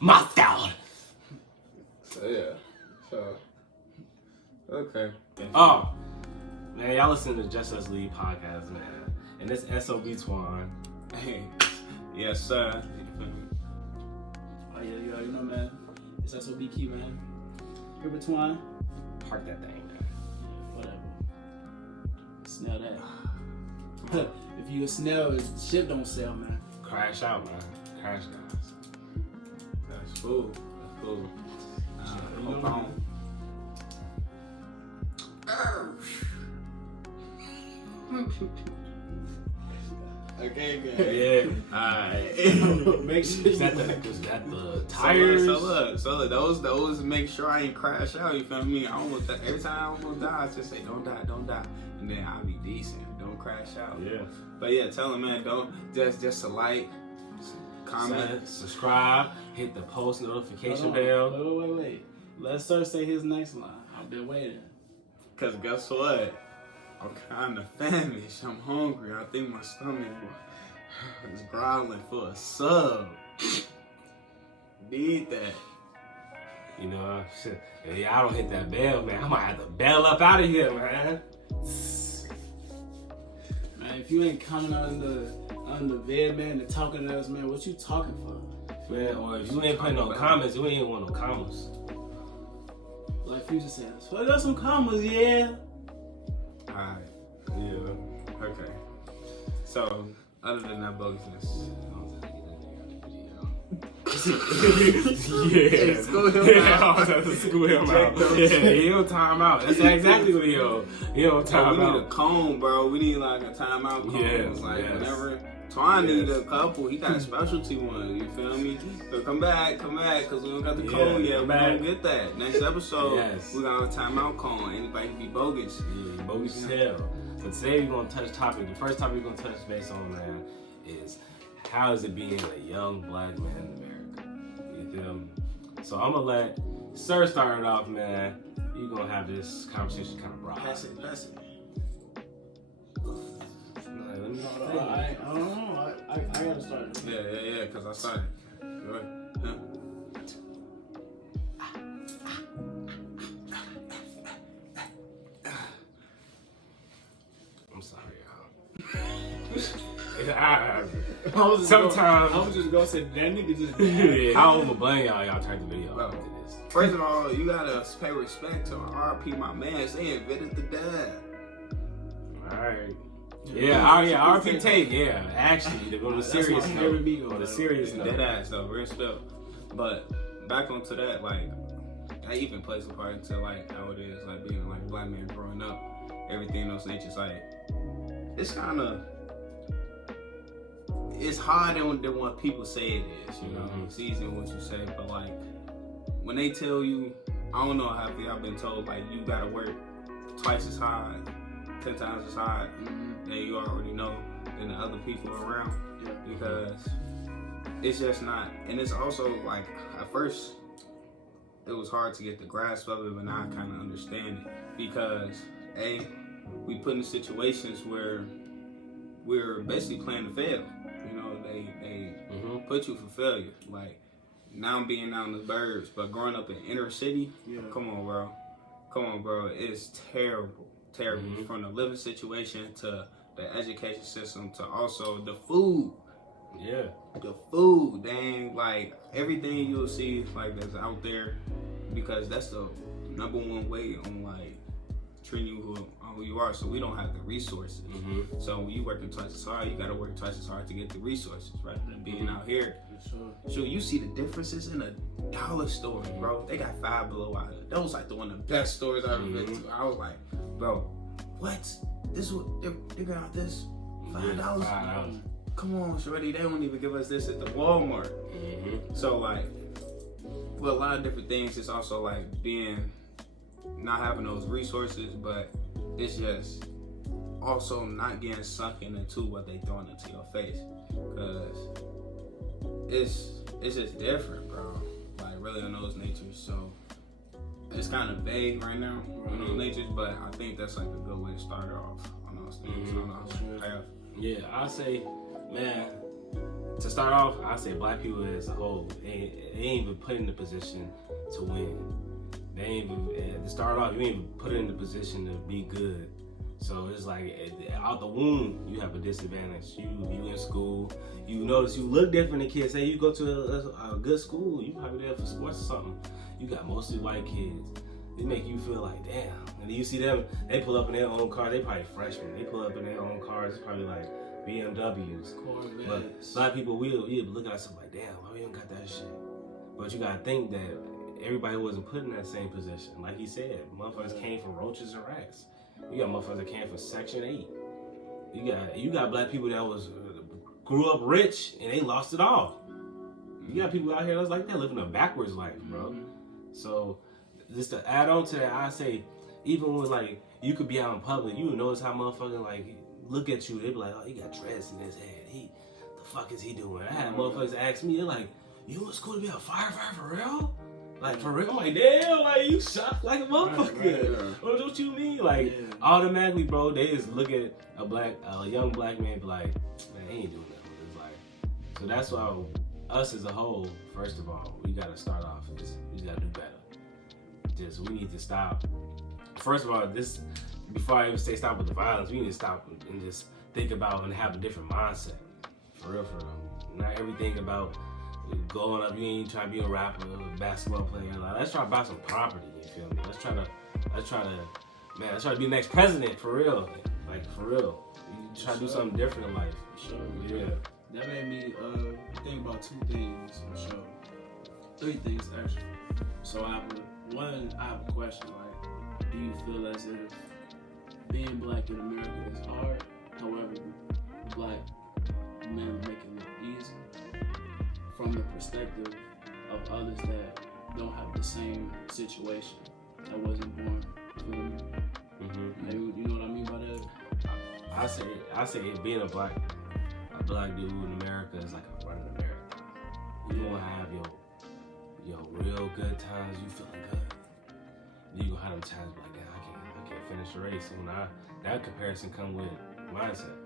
Moscow. So yeah. So okay. Oh, man, y'all listen to Just Us Lead podcast, man. And this SOB Twan. Hey. Yes, sir. Oh yeah, you already know, man. It's SOB Key, man. Here with Twan. Park that thing, man. Whatever. Snell that. If you a snell, shit don't sell, man. Crash out, man. Crash, guys. That's cool. That's cool. Hold on. Okay, good. Yeah. Alright. Make sure Is that the tires? So look, those make sure I ain't crash out, you feel me? Every time I almost die, I just say, don't die. And then I'll be decent. Don't crash out. Yeah. But yeah, tell them, man, don't just a like, comment, subscribe, hit the post notification bell. Wait. Let Sir say his next line. I've been waiting. Cause guess what? I'm kind of famished. I'm hungry. I think my stomach is growling for a sub. Need that. You know, shit. Yeah, I don't hit that bell, man. I might have to bail up out of here, man. Man, if you ain't coming on the bed, man, and talking to us, man, what you talking for? Man, or if you ain't putting no comments, you ain't want no comments. Like Future says, so I got some commas, yeah. Alright. Yeah. Okay. So, other than that bogusness. Yeah. School him out. I was at the school him out. Yeah, he'll time out. That's exactly what he'll time We out. need a comb, bro. We need like a timeout comb. Yes, Like yes. whenever Twan need a couple, he got a specialty one. You feel me? So come back, cause we don't got the comb yet. We gonna get that next episode. Yes. We got a timeout comb. Anybody can be bogus. Yeah, bogus as hell. But today we're gonna touch topic. The first topic we're gonna touch base on, man, is how is it being a young black man in America? You feel me? So I'm gonna let Sir start it off, man. You gonna have this conversation kind of broad. Pass it. Let me I don't know. I gotta start. Yeah, cause I started. Go ahead. Yeah. I'm sorry, y'all. Sometimes I was just gonna say that nigga just. yeah, I don't even blame y'all. Y'all turned the video Bro, after this. first of all, you gotta pay respect to RP, my man. They invented the dad. All right. Yeah, RP take. Yeah, actually, on the serious note. On the serious note. Dead ass though, real stuff. But back onto that, like that even plays a part into like how it is, like being like a black man growing up, everything in those natures. Like it's kind of harder than what people say it is. You know, it's easy in what you say, but like when they tell you, I don't know how I've been told like you gotta work twice as hard, 10 times as hard, than you already know than the other people around. Yeah. Because it's just not, and it's also like at first it was hard to get the grasp of it, but now I kind of understand it because we put in situations where we're basically playing to fail. You know, they put you for failure. Like now I'm being out in the burbs, but growing up in inner city, come on, bro, it's terrible. From the living situation to the education system to also the food. Yeah. The food, dang, like everything you'll see like that's out there, because that's the number one way on like treating you who you are. So we don't have the resources. So when you working twice as hard, you gotta work twice as hard to get the resources, rather than being out here. So you see the differences in a dollar store, bro. They got Five Below out here. That was like one of the best stores I've ever been to. I was like, bro, what? This what they got this $5? Come on, shorty, they don't even give us this at the Walmart. So like, with a lot of different things, it's also like not having those resources, but it's just also not getting sunken into what they throwing into your face, because it's just different, bro. Like really on those natures. So it's kind of vague right now on those natures, but I think that's like a good way to start off on those things. Yeah, I say, man, to start off, I say black people as a whole, they ain't even put in the position to win. They ain't even, to start off, you ain't even put in the position to be good. So it's like, out the womb, you have a disadvantage. You in school, you notice you look different than kids. Say you go to a good school, you probably there for sports or something. You got mostly white kids. They make you feel like, damn. And then you see them, they pull up in their own car. They probably freshmen. They pull up in their own cars. It's probably like BMWs. Corvettes. But black people, we look at ourselves like, damn, why we don't got that shit? But you gotta think that everybody wasn't put in that same position. Like he said, motherfuckers came from roaches and rats. You got motherfuckers that came from Section 8. You got black people that grew up rich and they lost it all. You got people out here that's like that living a backwards life, bro. Mm-hmm. So just to add on to that, I say, even when like you could be out in public, you would notice how motherfuckers like look at you. They be like, oh, he got dreads in his head. The fuck is he doing? I had motherfuckers ask me, they're like, you went to school to be a firefighter for real? Like for real? I'm like, damn, like you shocked like a motherfucker. Right. What you mean? Like automatically, bro, they just look at a young black man and be like, man, he ain't doing that with his life. So that's why us as a whole, first of all, we gotta start off. We gotta do better. We need to stop. First of all, before I even say stop with the violence, we need to stop and just think about and have a different mindset. For real. Not everything about going up, you ain't trying to be a rapper or a basketball player. Like, let's try to buy some property, you feel me? Let's try to be the next president, for real. Like, for real. You try to do something different in life. Sure. Yeah. That made me think about two things, for sure. Three things, actually. So I have a question, like, do you feel as if being black in America is hard? However, black men make it look easy from the perspective of others that don't have the same situation, that wasn't born. You feel me? Mm-hmm. Maybe, you know what I mean by that? I say being a black dude in America is like a running America. You gonna have your real good times, you feeling good. You gonna have them times like, damn, I can't finish the race. And that comparison come with mindset.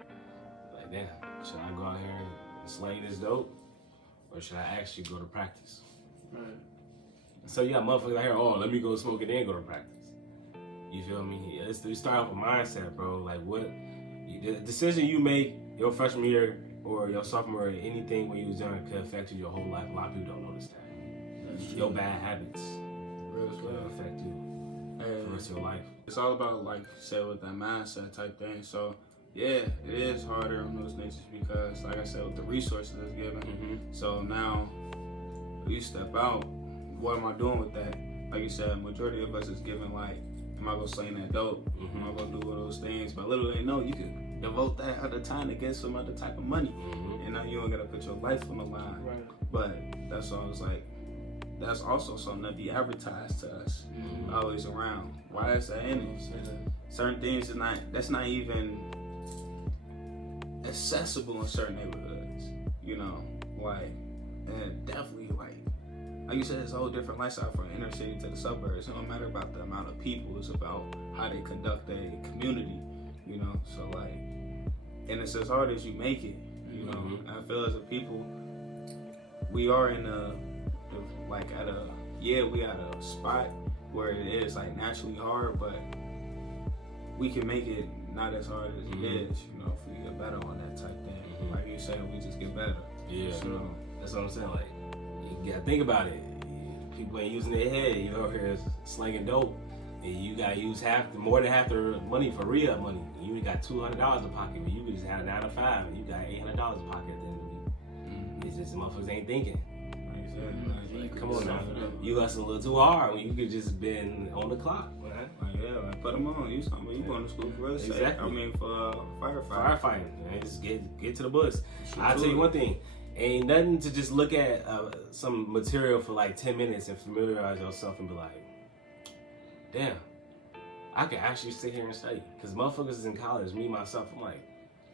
Like, damn, should I go out here and slang this dope, or should I actually go to practice? Right. So you got motherfuckers out here, oh, let me go smoke it and go to practice. You feel me? You start off with mindset, bro. Like the decision you make your freshman year or your sophomore year, anything when you was young could affect you your whole life. A lot of people don't notice that. Your bad habits could affect you for the rest of your life. It's all about, like you said, with that mindset type thing. So yeah, it is harder on those things because, like I said, with the resources that's given. Mm-hmm. So now you step out. What am I doing with that? Like you said, majority of us is given like, am I gonna sling that dope? Mm-hmm. Am I gonna do all those things? But little they know, you can devote that other time to get some other type of money, and now you don't gotta put your life on the line. Right. But that's always like, that's also something that be advertised to us always around. Why is that in it? Certain things that's not even accessible in certain neighborhoods. You know, like, and definitely like you said, it's a whole different lifestyle from the inner city to the suburbs. It don't matter about the amount of people, it's about how they conduct their community, you know? So like, and it's as hard as you make it, you know? I feel as a people, we are in we at a spot where it is like naturally hard, but we can make it not as hard as it is, you know, if we get better on that type thing. Like you said, we just get better. Yeah, So, that's what I'm saying. Like, you gotta think about it. People ain't using their head. You over here slinging dope, and you gotta use more than half the money for re-up money. And you only got $200 in pocket, but you could just have a 9 to 5, and you got $800 in pocket at the end of the week. It's just motherfuckers ain't thinking. like you said, Like, come on now, you hustle a little too hard when you could just been on the clock. Man. like put them on. You going to school for real estate. Exactly. I mean, for Firefighting, man. Just get to the books. I'll tell you one thing. Ain't nothing to just look at some material for like 10 minutes and familiarize yourself and be like, damn, I can actually sit here and study. Because motherfuckers is in college, me, myself, I'm like,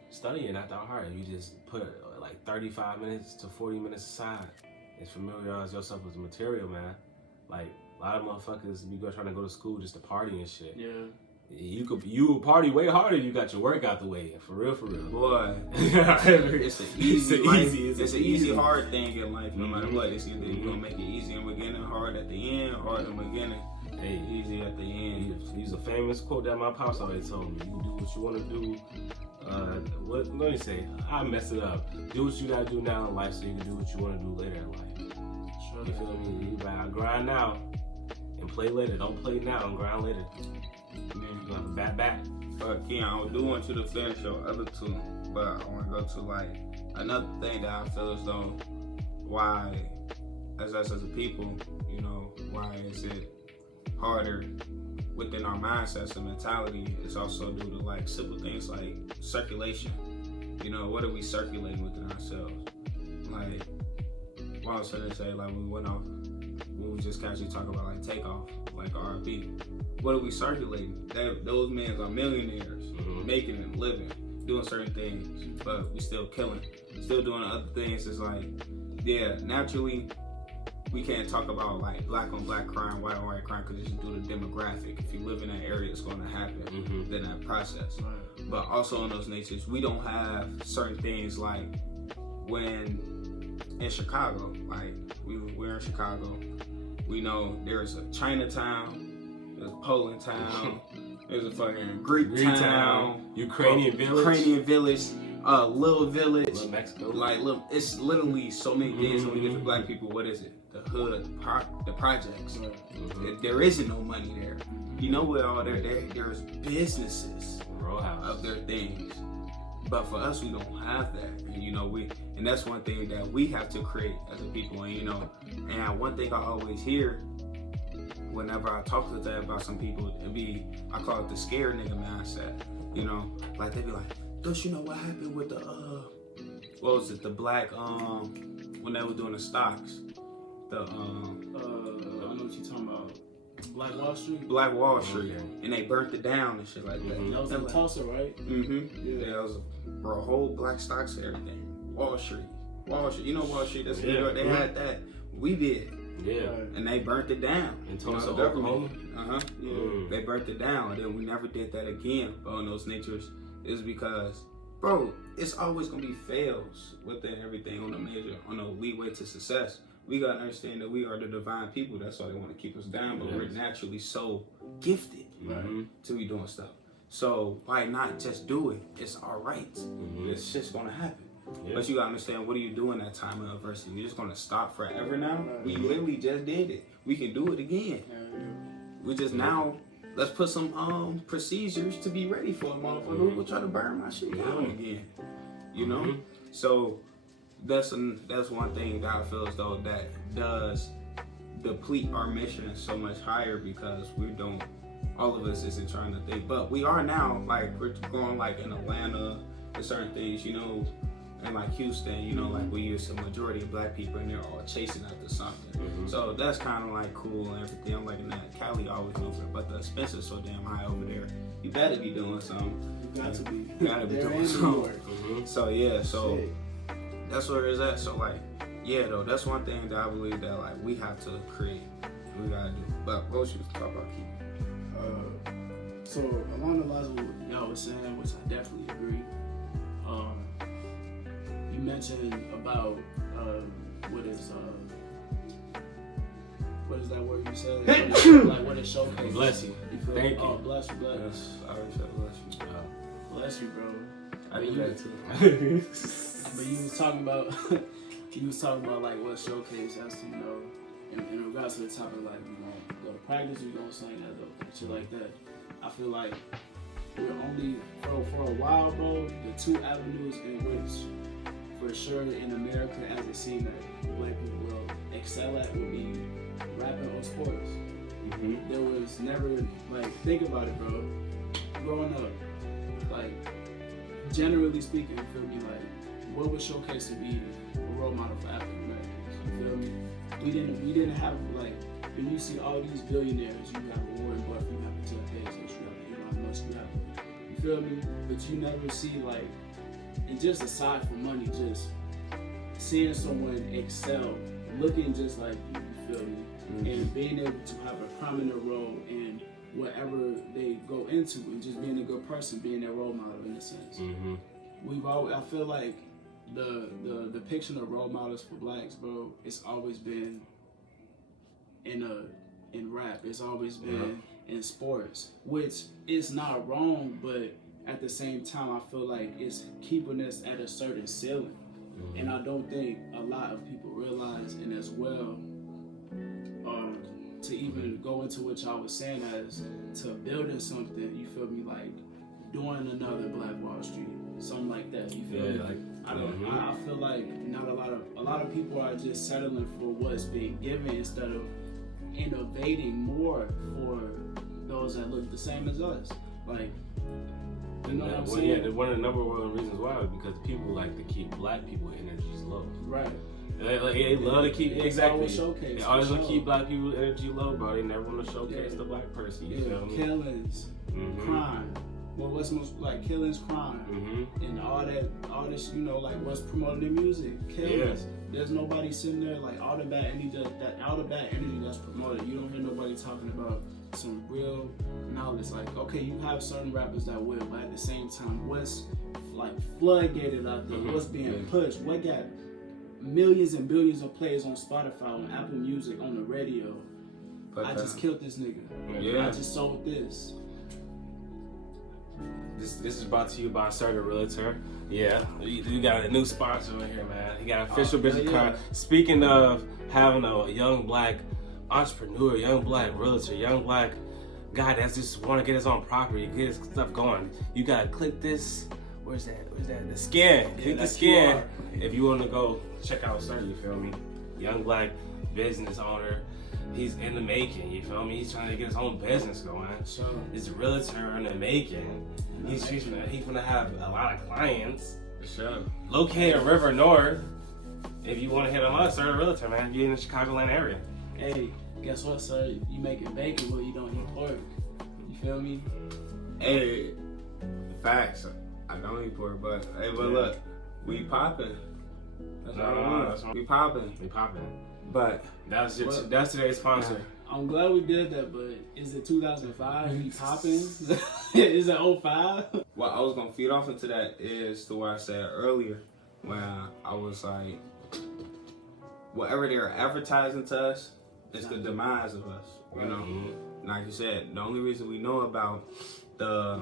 studying not that hard. You just put like 35 minutes to 40 minutes aside and familiarize yourself with the material, man. Like, a lot of motherfuckers be trying to go to school just to party and shit. Yeah. You party way harder if you got your work out the way. For real. Boy, it's it's an easy hard thing in life. No matter what, it's either you're gonna make it easy in the beginning, hard at the end, hard in the beginning, easy at the end. He's a famous quote that my pops always told me. You do what you want to do. Let me say, I messed it up. Do what you gotta do now in life so you can do what you want to do later in life. Sure. You feel me? You gotta grind now and play later. Don't play now and grind later. You have a bad back. Keon, I do want you to finish your other two, but I want to go to like another thing that I feel as though why, as us as a people, you know, why is it harder within our mindsets and mentality? It's also due to like simple things like circulation. You know, what are we circulating within ourselves? Like, what I was trying to say, like we went off, we were just casually talking about like Takeoff, like R&B. What are we circulating? Those men are millionaires, making and living, doing certain things, but we still killing, still doing other things. It's like, yeah, naturally, we can't talk about like black on black crime, white on white crime, because it's due to demographic. If you live in that area, it's going to happen in that process. Right. But also in those natures, we don't have certain things like when in Chicago, like we're in Chicago, we know there's a Chinatown, there's a Poland town, there's a fucking Greek town, Ukrainian village, little village, Little Mexico. like little, it's literally so many things when we get to black people. What is it? The hood, the projects. There isn't no money there. You know what? All there's businesses of their things, but for us, we don't have that. And you know, and that's one thing that we have to create as a people. And you know, and one thing I always hear whenever I talk to that about some people, I call it the scared nigga mindset. You know, like they be like, don't you know what happened with the what was it, the black when they were doing the stocks, I know what you're talking about. Black Wall Street. Black Wall Street, and they burnt it down and shit like that. That was in Tulsa, right? Yeah, that was a whole black stocks and everything. Wall Street. You know Wall Street? That's New York. They had that. We did. Yeah. And they burnt it down. In Tulsa, Oklahoma. They burnt it down, and then we never did that again. On those natures, is because, bro, it's always gonna be fails within everything on the leeway to success. We gotta understand that we are the divine people. That's why they want to keep us down, but we're naturally so gifted to be doing stuff. So why not just do it? It's all right. It's just gonna happen. Yeah. But you gotta understand, what do you do in that time of adversity? You're just gonna stop forever now? We literally just did it. We can do it again. We just now, let's put some procedures to be ready for it, motherfucker. We'll try to burn my shit down again. You know? So that's one thing that I feel as though that does deplete our mission so much higher, because all of us isn't trying to think. But we are now, like we're going like in Atlanta and certain things, you know, and like Houston, you know, like we use a majority of black people and they're all chasing after something. So that's kind of like cool and everything. I'm like, that Cali always knows it, but the expenses so damn high over there. You better be doing something. You got to be. Gotta be doing something. So yeah, so that's where it's at. So like, yeah, though, that's one thing that I believe that like we have to create. We gotta do. But what you talk about, Keith? So along the lines of what y'all was saying, which I definitely agree. You mentioned about what is that word you said? Like what is showcase? Bless you. Thank you. Oh, bless you, bless. Yes, I always said bless you. Bless you, bro. I do that too. But you was talking about like what showcase as to, you know, in regards to the topic, like, you know, go to practice, you don't sing that, shit like that. I feel like we're only for a while, bro. The two avenues in which, for sure, in America, as it seems that black people will excel at, would be rapping or sports. There was never, like, think about it, bro. Growing up, like, generally speaking, you feel me? Like, what was showcased to be a role model for African Americans? You feel me? We didn't have, like, when you see all these billionaires, you have a Warren Buffett, you have a Jeff Bezos, you have Elon Musk, you feel me? But you never see, like, and just aside from money, just seeing someone excel, looking just like you feel me? And being able to have a prominent role in whatever they go into, and just being a good person, being their role model in a sense. I feel like the depiction of role models for blacks, bro, it's always been in rap. It's always been in sports, which is not wrong, but at the same time, I feel like it's keeping us at a certain ceiling. And I don't think a lot of people realize, and as well, to even go into what y'all was saying as to building something, you feel me, like doing another Black Wall Street, something like that. You feel me? Like, I feel like not a lot of people are just settling for what's being given instead of innovating more for those that look the same as us. Like, you know what I'm saying? Yeah, one of the number one reasons why is because people like to keep black people energies low. Right. They love to keep exactly. Showcase, they always want to keep black people energy low, bro. They never want to showcase the black person. You feel me? Killings, crime. Well, what's most like killings, crime, and all this, you know, like what's promoted in music, killings. There's nobody sitting there like all the bad energy that's promoted. You don't hear nobody talking about some real knowledge. Like, okay, you have certain rappers that will, but at the same time, what's like floodgated out there? What's being pushed? What got millions and billions of plays on Spotify, on Apple Music, on the radio? I just killed this nigga. I just sold this. This is brought to you by Certain Realtor. Yeah, you got a new sponsor in here, man. You got official business card. Speaking of having a young black entrepreneur, young black realtor, young black guy that's just want to get his own property, get his stuff going, you gotta click this. Where's that? The scan. Click the scan if you want to go check out Certain. You feel me? Young black business owner. He's in the making, you feel me? He's trying to get his own business going. Sure. He's a realtor in the making. He's gonna have a lot of clients. Sure. Located in River North. If you want to hit him up, Certain Realtor, man. You're in the Chicagoland area. Hey, guess what, sir? You making bacon, but you don't eat pork. You feel me? Hey, facts. I don't eat pork, but hey, but look, we popping. That's what we popping. We popping. But that's today's sponsor. I'm glad we did that, but is it 2005? We popping? Is it 05? What I was gonna feed off into that is to what I said earlier, when I was like, whatever they're advertising to us, it's the demise of us. You know, like you said, the only reason we know about the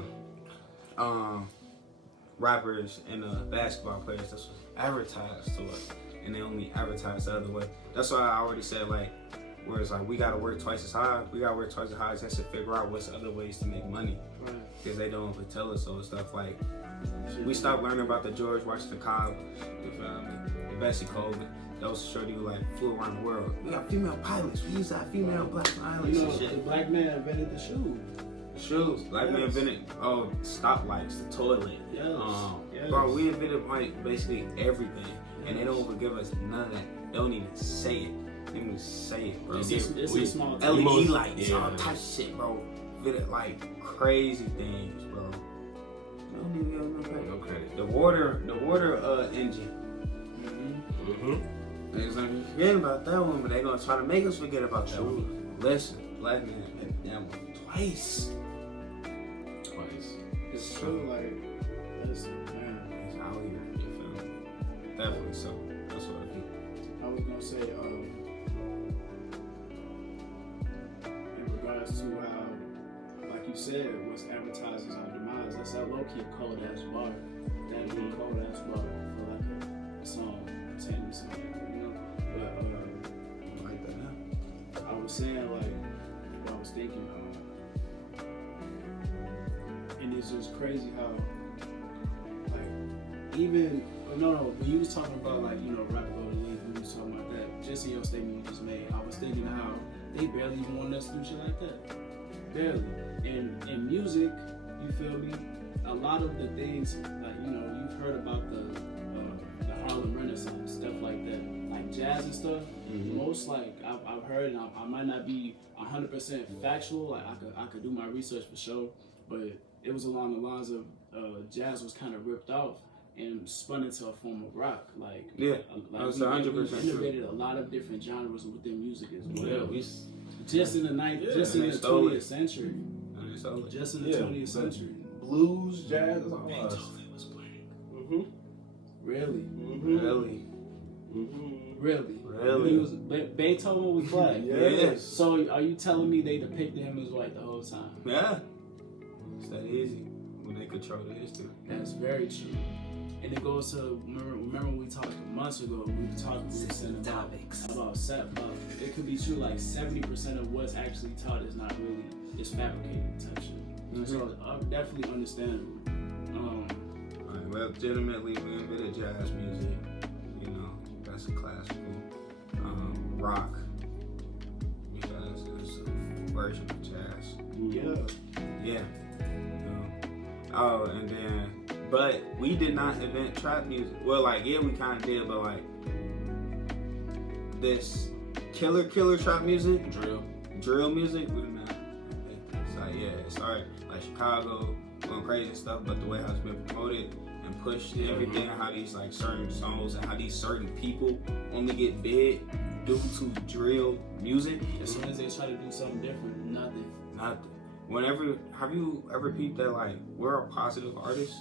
rappers and the basketball players, that's what's advertised to us, and they only advertise the other way. That's why I already said, like, where it's like we gotta work twice as hard. We gotta work twice as hard just to figure out what's other ways to make money, because they don't even tell us. So stuff like we stopped learning about the George Washington Cobb, the Bessie Coleman. Those showed you like flew around the world. We got female pilots. We use our female black pilots and shit. The black man invented the shoe. Shoes. Black man invented stoplights, the toilet. Yes. Bro, we invented like basically everything, and they don't even give us none of that. They don't even say it. They don't even say it, bro. It's a small LED lights, all type of shit, bro. Invented like crazy things, bro. They don't even give us no credit. The water engine. They're gonna forget about that one, but they're gonna try to make us forget about that one. Listen, black man had that one twice. It's true, like, listen, man. It's out here, you feel me? Definitely so. That's what I think. I was gonna say, in regards to how, like you said, what's advertised as our demise, that's that low-key cold-ass bar. That'd be a cold-ass bar for like a song, containing something, you know? But, Like that, huh? I was saying, like, I was thinking, and it's just crazy how, like, even, when you was talking about, like, you know, rap go to league, when you was talking about that, just in your statement you just made, I was thinking how they barely even want us to do shit like that. Barely. And in music, you feel me, a lot of the things, like, you know, you've heard about the Harlem Renaissance, stuff like that, like jazz and stuff. Most, like, I've heard, and I might not be 100% factual, like, I could do my research for sure, but it was along the lines of jazz was kind of ripped off and spun into a form of rock. Like Yeah, like that's we 100% true. innovated a lot of different genres within music as well. Yeah, we Just in the just in they the stole 20th it. century. So, Just in the Yeah, 20th century. blues, jazz, that's all us. was playing. Mhm. Really? Mhm. Really? Mhm. Really? Really? He was, Beethoven was black. Yes. So are you telling me they depicted him as white the whole time? Yeah. It's that easy when they control the history. That's very true. And it goes to remember when we talked months ago. We were saying about it could be true. Like 70% of what's actually taught is not really it's fabricated type shit. Mm-hmm. So definitely understandable. Like, legitimately, we invented jazz music. You know, that's a classical rock because it's a version of jazz. Yeah. Oh, and then, but we did not invent trap music. Well, like, yeah, we kind of did, but like, this killer trap music, drill music, we did not invent that. So yeah, it started like Chicago going crazy and stuff, but the way how it's been promoted and pushed and everything, how these like certain songs and how these certain people only get big due to drill music. As soon as they try to do something different, nothing. Whenever, have you ever peeped that like we're a positive artist?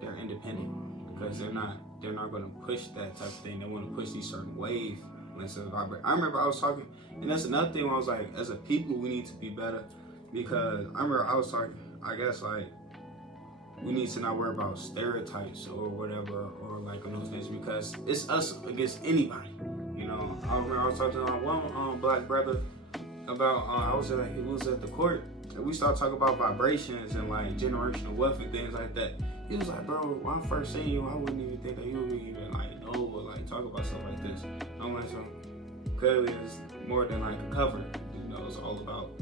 They're independent because they're not going to push that type of thing. They want to push these certain wave instead of vibrate. I remember I was talking, and that's another thing. When I was like, as a people, we need to be better because I remember I was talking. I guess like we need to not worry about stereotypes or whatever or like on those things because it's us against anybody. You know, I remember I was talking to one black brother about I was at he was at the court. And we started talking about vibrations and like generational wealth and things like that. He was like, bro, when I first seen you, I wouldn't even think that you would even like know or like talk about stuff like this. I'm like, so clearly it's more than like a cover. You know, it's all about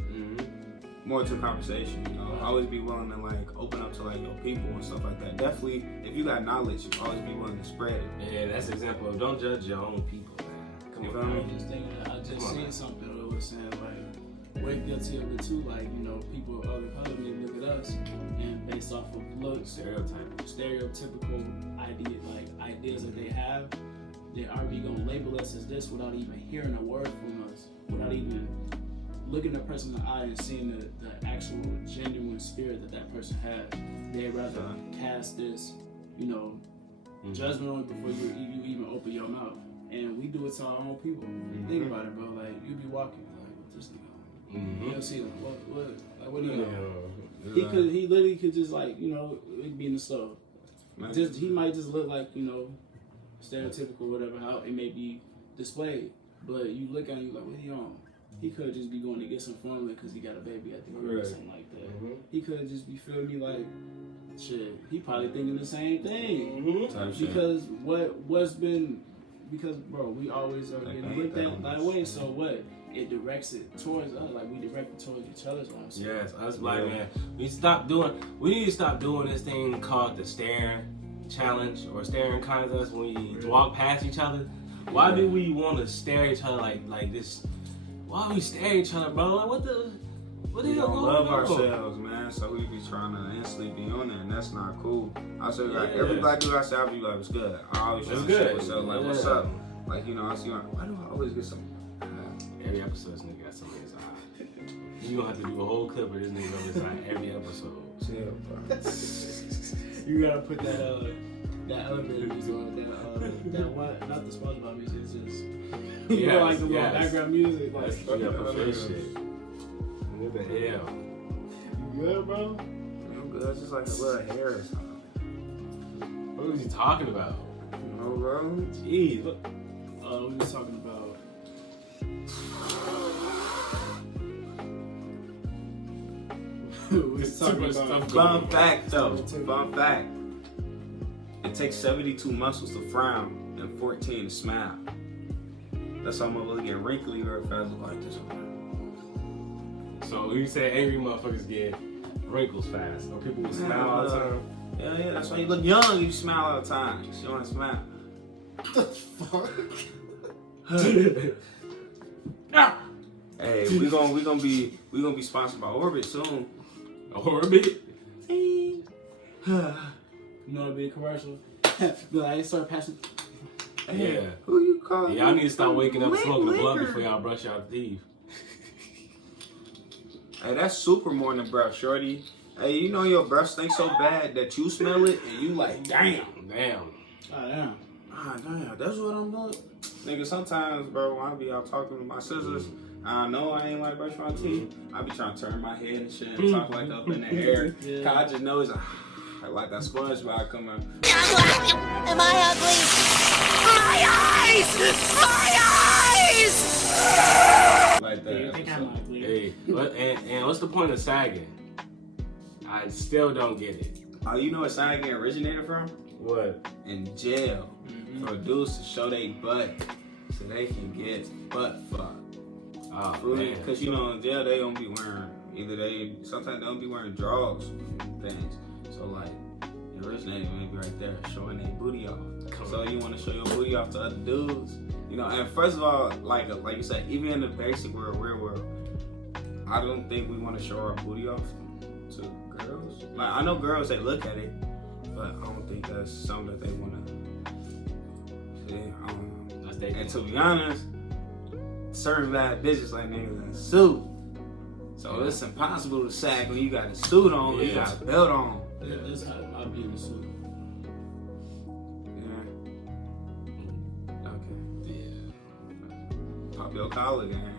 more to conversation. You know, always be willing to like open up to like your people and stuff like that. Definitely, if you got knowledge, you always be willing to spread it. Yeah, that's an example of don't judge your own people, man. Come You on, feel me? man. Just thinking, I just seen something that was saying like we're guilty of it too. Like, you know, people of other color may look at us and based off of looks, stereotypical ideas that they have, they already gonna label us as this without even hearing a word from us, without even looking a person in the eye and seeing the actual genuine spirit that person has. They'd rather cast this, you know, judgment on it before you even open your mouth. And we do it to our own people. Think about it, bro. Like, you be walking, like, what this nigga on? You don't see them. What do you know? He literally could just, like, you know, it'd be in the store. He might just look like, you know, stereotypical, whatever, how it may be displayed. But you look at him, you like, what he on? He could just be going to get some formula because he got a baby at the crib or something like that. He could just be feeling me like, shit, he probably thinking the same thing. Because bro, we always are getting looked at that way. So what? It directs it towards us, like we direct it towards each other's ones. Yes, us black man. We need to stop doing this thing called the staring challenge or staring contest when we walk past each other. Why do we want to stare at each other like this? Why we stare at each other, bro? Like what the We hell don't going love on? ourselves, man. So we be trying to instantly be on there, and that's not cool. I say like every black dude I say, I be like, "What's good?" I always try to say what's up, like, "What's up?" Like, you know, I see. Why do I always get some? Every episode, this nigga got something in his eye. You gonna have to do a whole clip of this nigga on his eye every episode. Chill, bro. You gotta put that elevator music on, that what? Not the SpongeBob music. It's just you know, like the little background music. Like, Yeah, for shit. What the hell? You good, bro? I'm good. It's just like a little hair or something. What was he talking about? No, bro. Jeez, look. We was talking about. We was talking about. Fun fact, though. Fun fact. It takes 72 muscles to frown and 14 to smile. That's how motherfuckers get wrinkly or if I look like this. So you say angry motherfuckers get wrinkles fast, or people will smile all the time? Yeah, that's why you look young. You smile all the time. You want to smile. What the fuck? Hey, we gonna be sponsored by Orbit soon. Orbit? You know, it'd be a commercial. Like, I start passing. Yeah. Who you calling? Y'all need to start waking up and smoking a blunt Liquor. before y'all brush y'all teeth. Hey, that's super morning breath, shorty. Hey, you know your breath stinks so bad that you smell it and you like, damn. Damn. Oh, damn. Ah, damn, that's what I'm doing. Nigga, sometimes, bro, when I be out talking to my sisters, I know I ain't like brush my teeth. I be trying to turn my head and shit and talk like up in the air. Yeah. Cause I just know it's like that SpongeBob coming. Am I ugly? My eyes! My eyes! Like Yeah, I that. think I'm ugly. Hey, and what's the point of sagging? I still don't get it. Oh, you know what sagging originated from? What? In jail. For dudes to show they butt so they can get butt fucked. Oh, man. Because you know in jail they don't be wearing sometimes they don't be wearing drawers and things. So like it originated maybe right there, showing their booty off. So you want to show your booty off to other dudes, you know. And first of all, like you said, even in the basic world, real world, I don't think we want to show our booty off to girls. Like I know girls they look at it, but I don't think that's something that they want to. Yeah, I don't know. That's they And to be honest, certain bad bitches like niggas in a suit. So it's impossible to sag when you got a suit on, you got a belt on. Yeah, that's how I'll be in the suit. Yeah. Okay. Yeah. Pop your collar, gang.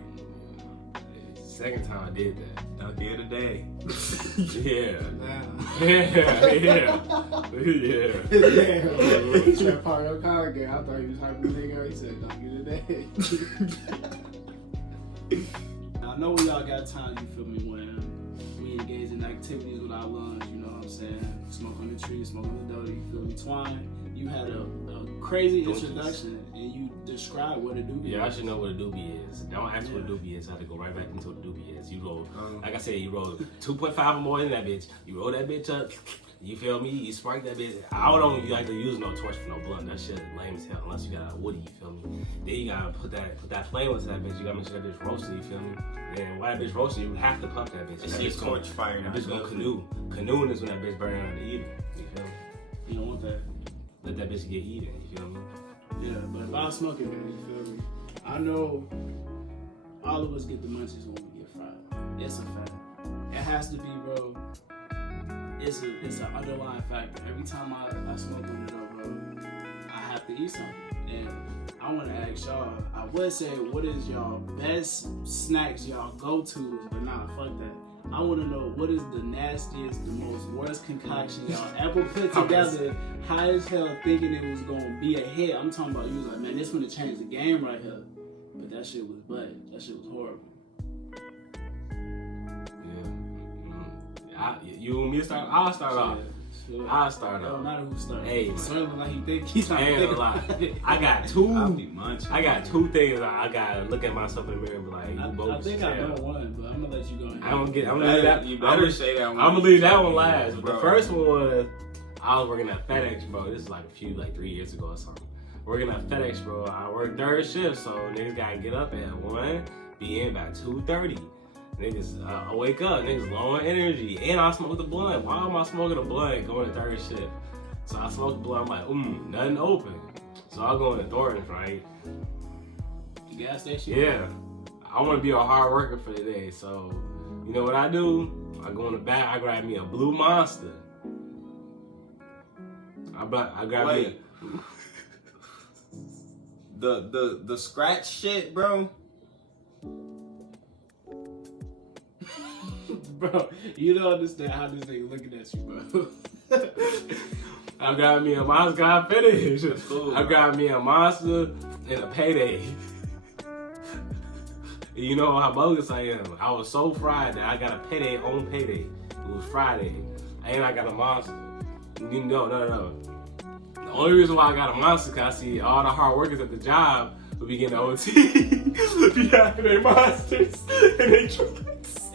Second time I did that. Ducky of the day. Yeah. Nah. Yeah. Yeah. He tried to part your car again. I thought he was hyping the nigga. He said, don't get a day. I know we all got time, you feel me, when we engage in activities with our lungs, you know what I'm saying? Smoke on the tree, smoke on the dough, you feel me? Twine, you had a crazy introduction and you described what a doobie Yeah, I is. should know what a doobie is. Don't ask what a doobie is. I have to go right back into what a doobie is. You roll, like I said, you roll 2.5 or more in that bitch. You roll that bitch up. You feel me? You spark that bitch. I don't like to use no torch for no blunt. That shit lame as hell unless you got a woody. You feel me? Then you gotta put that flame into that bitch. You gotta make sure that bitch roasting. You feel me? And while that bitch roasting, you have to puff that bitch. It's That a bitch torch fire. That bitch gonna canoe. Canoeing is when that bitch burning on the eating. You feel me? You don't want that. Let that bitch get eaten. You feel me? Yeah, but if I smoke it, man, you feel me? I know all of us get the munchies when we get fried. It's a fact. It has to be, bro. It's an underlying factor. Every time I smoke on it, bro, I have to eat something. And I want to ask y'all, I would say, what is y'all best snacks y'all go-tos, but nah, fuck that. I want to know what is the nastiest, the most worst concoction y'all ever put together, high as hell, thinking it was going to be a hit. I'm talking about you was like, man, this finna change the game right here. But that shit was butt. That shit was horrible. Yeah. You want me to start? I'll start off. Sure. I'll start It don't off. matter who started. Hey, man. Certainly like he think he's trying to Ain't think gonna lie. about it. I got I'll be two. munching. I got two things. I gotta look at myself in the mirror and be like, you I bogus think as I hell. know one, but I'm gonna let you go ahead. I'm gonna leave that. You better say that one. I'm gonna leave that one last. But Bro. the first one was I was working at FedEx, bro. This is like 3 years ago or something. Working at FedEx, bro. I work third shift, so niggas gotta get up at 1, be in by 2:30. Niggas, I wake up, niggas low on energy, and I smoke the blunt. Why am I smoking a blunt going to third shift? So I smoke the blunt, I'm like, nothing open. So I go in Thornton's, right? The gas station? Yeah. I want to be a hard worker for the day, so you know what I do? I go in the back, I grab me a blue monster. I grab Wait. The scratch shit, bro. Bro, you don't understand how this nigga looking at you, bro. I got me a monster, got finished. Cool, I got me a monster and a payday. You know how bogus I am. I was so fried that I got a payday on payday. It was Friday. And I got a monster. No. The only reason why I got a monster is because I see all the hard workers at the job will be getting OT. be having their monsters and they trucks.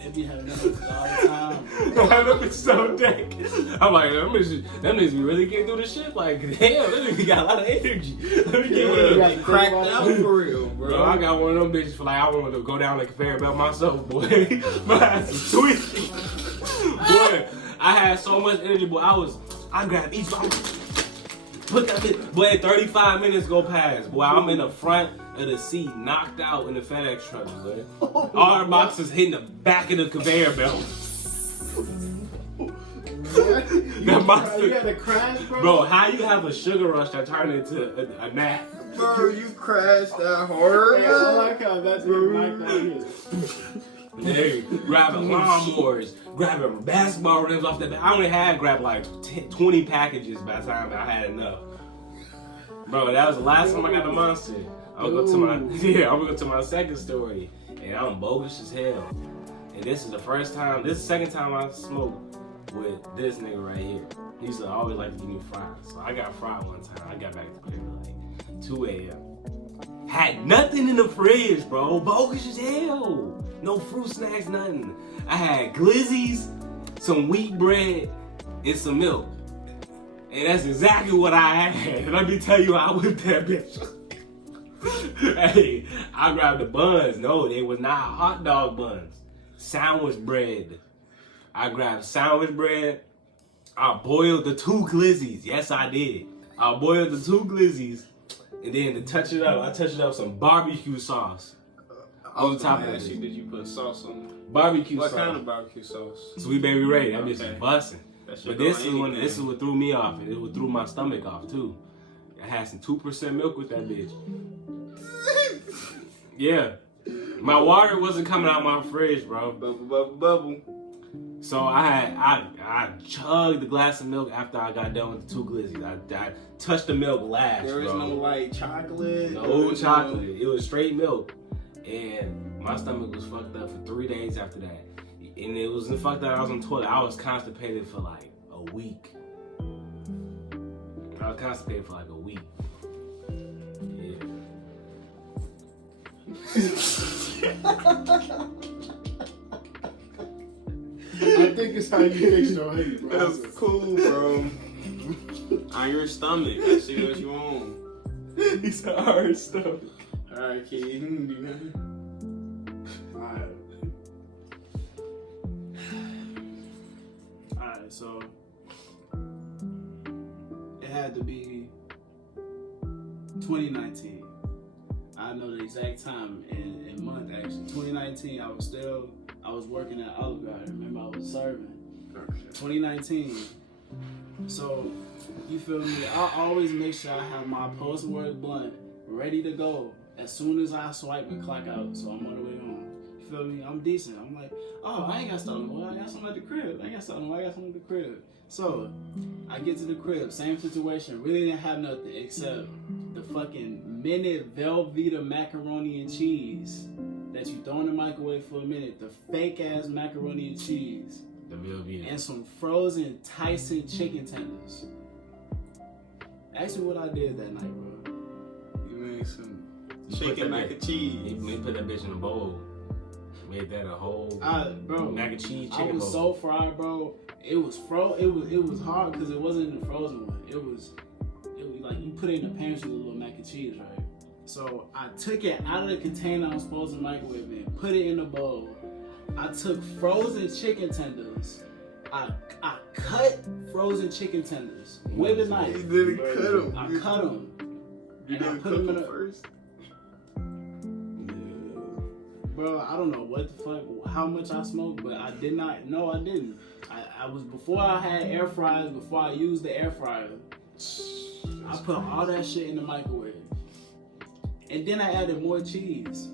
They be having them all the time, bro. I have them bitches on deck. I'm like, them niggas be really getting through the shit. Like, damn, them niggas got a lot of energy. Let me get one of them. Cracked out for real, bro. Bro, I got one of them bitches for like, I wanted to go down like a conveyor belt myself, boy. But I had some tweaking. Boy, I had so much energy, boy. I grabbed each one. Put that bitch. Boy, 35 minutes go past. Boy, I'm in the front of the seat, knocked out in the FedEx truck, boy. All the boxes hitting the back of the conveyor belt. You had a crash, bro? Bro, how you have a sugar rush that turned into a nap? Bro, you crashed that hard. Hey, I like how that's knocked out here. Hey, grabbing lawnmowers, grabbing basketball rims off that. I only had grabbed like 20 packages by the time I had enough. Bro, that was the last time I got the monster. I'm gonna go to my second story, and I'm bogus as hell. And this is the second time I smoked with this nigga right here. He used to always like to give me fries. So I got fried one time. I got back to the crib at like 2 a.m. Had nothing in the fridge, bro. Bogus as hell. No fruit snacks, nothing. I had glizzies, some wheat bread, and some milk. And that's exactly what I had. Let me tell you how I whipped that bitch. Hey, I grabbed the buns. No, they were not hot dog buns. Sandwich bread. I grabbed sandwich bread. I boiled the 2 glizzies. Yes, I did. I boiled the 2 glizzies. And then to touch it up, I touched it up with some barbecue sauce. On top of it. Did you put sauce on it? Barbecue sauce. What kind of barbecue sauce? Sweet Baby Ray. That bitch is busting. But this is what threw me off. And it threw my stomach off too. I had some 2% milk with that bitch. Yeah. My water wasn't coming out my fridge, bro. Bubble. So I chugged the glass of milk after I got done with the 2 glizzies. I touched the milk last, There was bro. no like chocolate. No chocolate. It was straight milk. And my stomach was fucked up for 3 days after that. And it wasn't fucked up. I was on the toilet. I was constipated for like a week. I was constipated for like a week. Yeah. I think it's how you fix your hate, bro. That's cool, bro. On your stomach. I see what you on. He's a hard stuff. Alright, kid. Alright, so it had to be 2019. I know the exact time and month actually. 2019, I was working at Olive Garden. Remember, I was serving. 2019. So, you feel me? I always make sure I have my post-work blunt ready to go as soon as I swipe and clock out. So I'm on the way home. You feel me? I'm decent. I'm like, oh, I ain't got something. Well, I got something at the crib. I got something at the crib. So, I get to the crib. Same situation. Really didn't have nothing except the fucking minute Velveeta macaroni and cheese that you throw in the microwave for a minute. The fake ass macaroni and cheese. The Velveeta. And some frozen Tyson chicken tenders. Ask me what I did that night, bro. You made some You chicken mac and cheese. We put that bitch in a bowl. Made that a whole Bro, mac and cheese chicken I was bowl. so fried, bro. It was it was hard because it wasn't in the frozen one. It was like you put it in the pan with a little mac and cheese, right? So I took it out of the container I was supposed to microwave in, put it in a bowl. I took frozen chicken tenders. I cut frozen chicken tenders with a knife. You didn't cut them. I cut them. You And I didn't put cook them in them a first? Bro, I don't know what the fuck, how much I smoked, but I did not. No, I didn't. I was before I had air fryers. Before I used the air fryer, I put all that shit in the microwave, and then I added more cheese.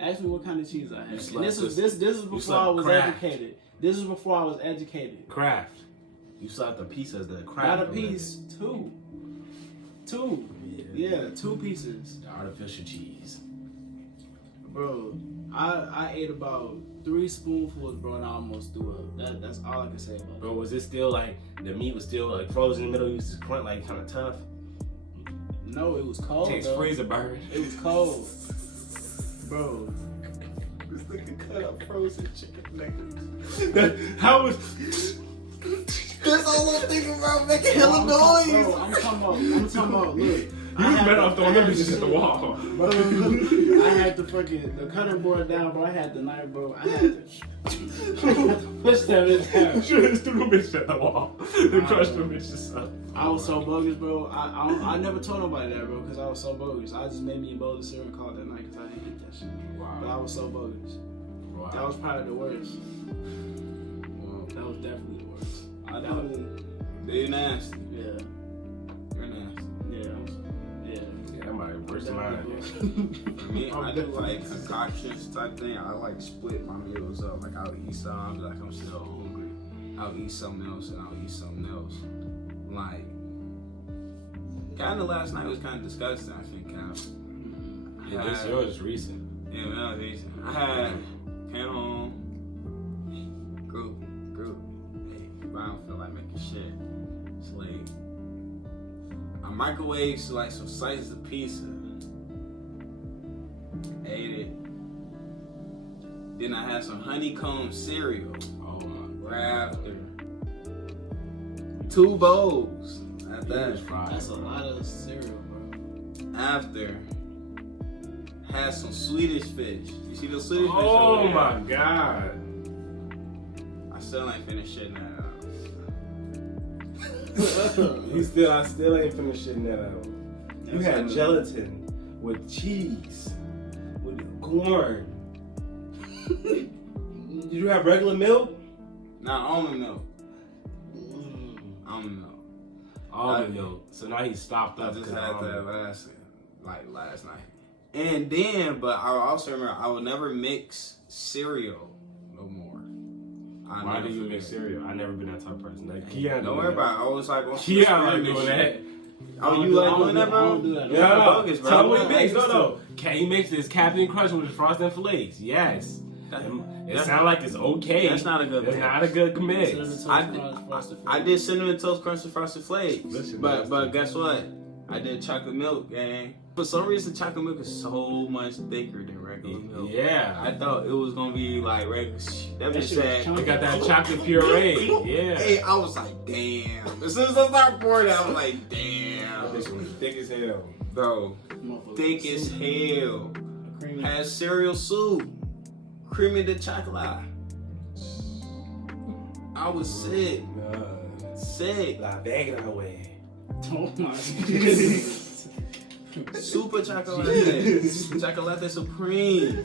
Ask me what kind of cheese I had. And this is before I was educated. This is before I was educated. Kraft. You slapped the pieces the Kraft. Not a piece, two. Yeah, 2 pieces. The artificial cheese. Bro, I ate about 3 spoonfuls, bro, and I almost threw up. That's all I can say about it. Bro, was it still like the meat was still like frozen in the middle? You used to crunch like kind of tough. No, it was cold. Takes Though. freezer burn. It was cold, bro. This nigga cut up frozen chicken nuggets. How was? That's all I'm thinking about, making hella noise. Bro, I'm talking about. Look, You was better off throwing them bitches at the wall. Bro, I had the cutting board down, bro. I had the knife, bro. I had to push that bitch down. Should have threw them bitches at the wall. They crushed them bitches up. I was so bogus, bro. I never told nobody that, bro, because I was so bogus. I just made me a bowl of cereal and called that night because I didn't eat that shit. Wow. But I was so bogus. Wow. That was probably the worst. That was definitely the worst. I know. They're nasty. Yeah. You're nasty. Yeah. Yeah, that might be worse than mine. For me, I do like concoctions type thing. I like split my meals up. Like I'll eat some, I'll be like I'm still hungry. I'll eat something else and I'll eat something else. Like, kind of last night was kind of disgusting. I think. Yeah, this yours is recent. Yeah, man, that was recent. I had came home, group. Hey, but I don't feel like making shit. It's late. I microwaved like some slices of pizza. Ate it. Then I had some honeycomb cereal. Oh my. Right after. 2 bowls. At that. That's a lot of cereal, bro. After. Had some Swedish fish. You see those Swedish fish? Oh over my god. I still ain't finished shitting that I still ain't finished shitting that out. You had gelatin with cheese, with corn. Did you have regular milk? Not almond milk. Almond milk. Almond milk. So now he stopped I up. just 'cause had almond that milk. last night. And then, but I also remember I would never mix cereal no more. Why do you mix cereal? I never been that type of person. Like, Keon Don't worry about it. I was like, Keon like doing that. Oh, you like doing that, bro? I don't do that. Yeah, no. bogus, bro. Tell me what he makes. No. He makes this Captain Crunch with his Frosted Flakes. Yes. It sounds like it's okay. That's not a good It's mix. not a good mix. I did Cinnamon Toast Crunch and Frosted Flakes. Listen, but guess what? I did chocolate milk, gang. For some reason, chocolate milk is so much thicker than regular milk. Yeah. I thought it was gonna be like regular. That bitch said. They got that chocolate puree. Yeah. Hey, I was like, damn. As soon as I started pouring it, I was like, That damn. bitch was thick as hell. Bro, thick as hell. Had cereal soup. Creamy the chocolate. I was sick. Sick. La Vega away. Oh my Super chocolate. Chocolate Supreme.